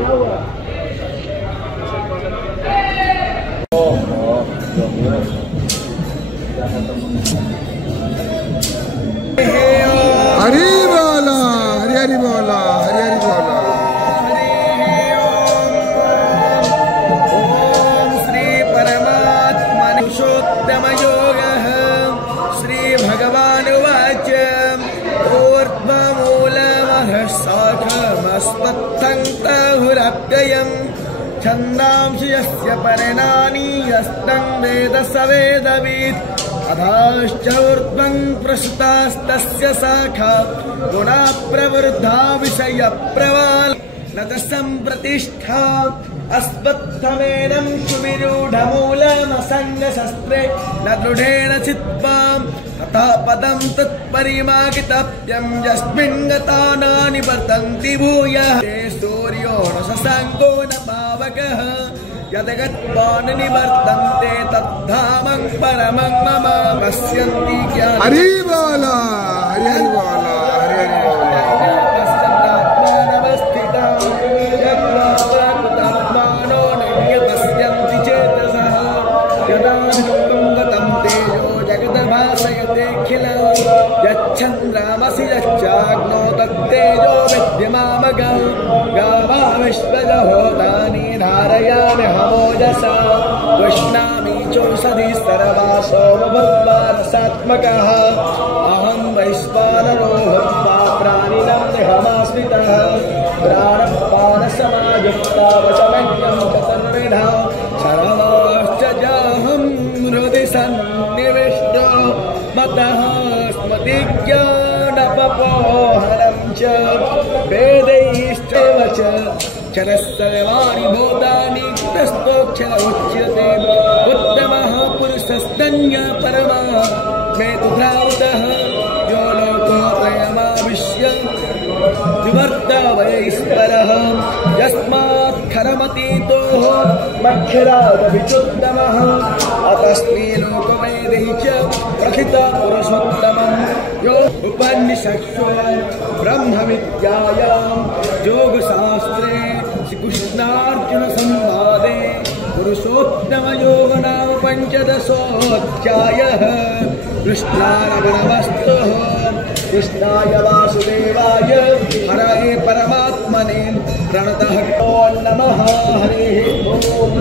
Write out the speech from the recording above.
हरि बोला, हरि हरि बोला, हरि हरि बोला। ओम श्री परमात्मने पुरुषोत्तम योगः श्री भगवानुवाच ऊर्ध्वमूलमधः शाखमस्मत्थन्तहुरव्ययम् छन्दांसि यस्य पर्णानि यस्तं वेद स वेदवित् अधाश्च ऊर्ध्वं प्रसृतास्तस्य शाखा गुणा प्रवृद्धा विषय प्रवाल न च सम्प्रतिष्ठा अस्मत्थमेनं सुविरूढमूलमसङ्गशस्त्रे न दृढेन चित्वाम् अतः पदं तत्परिमागितव्यं यस्मिन् गता न निवर्तन्ति भूयः ते सूर्यो न शशाङ्को न पावकः यद्गत्वा न निवर्तन्ते तद्धामं परमं मम पश्यन्ति ज्ञानं हरि बोला, हरि हरि बोला, हरि हरि बोला। पश्यन्तात्मानवस्थितं यद्वात्मानो न पश्यन्ति चेतसः यदा रूपं गतं तेजो जगद्भासयतेऽखिलं यच्छन्द्रामसि यच्चाग्नौ तत्तेजो विद्यमामगं गावा विश्वजहोतानि धारयामि हमोजसा पुष्णामि चोषधि सर्वासो भूत्वा रसात्मकः अहं वैश्वानरो भूत्वा प्राणिनां देहमाश्रितः प्राणपानसमायुक्ता वचमन्यं चतुर्विधा सर्वाश्च जाहं हृदि सन्निविष्टो मतः स्मृतिज्ञानपपोहनं च वेदैश्चैव च क्षरस्सर्वाणि भूतानि तस्थोऽक्षर उच्यते उत्तमः पुरुषस्तन्य परमा मे तु धावतः यो लोकोत्रयमाविश्य विवर्त वैश्वरः यस्मात्खरमतीतोः मक्षरादविचुत्तमः अतस्मै लोकवेदै च प्रथितः पुरुषोत्तमं यो उपनिषत्सु ब्रह्मविद्यायां योगशास्त्रे श्रीकृष्णार्जुनसंवादे पुरुषोत्तमयोग नाम पञ्चदशोऽध्यायः कृष्णार्पणमस्तु। कृष्णाय वासुदेवाय हरये परमात्मने प्रणतः नमः। हरिः ओम्।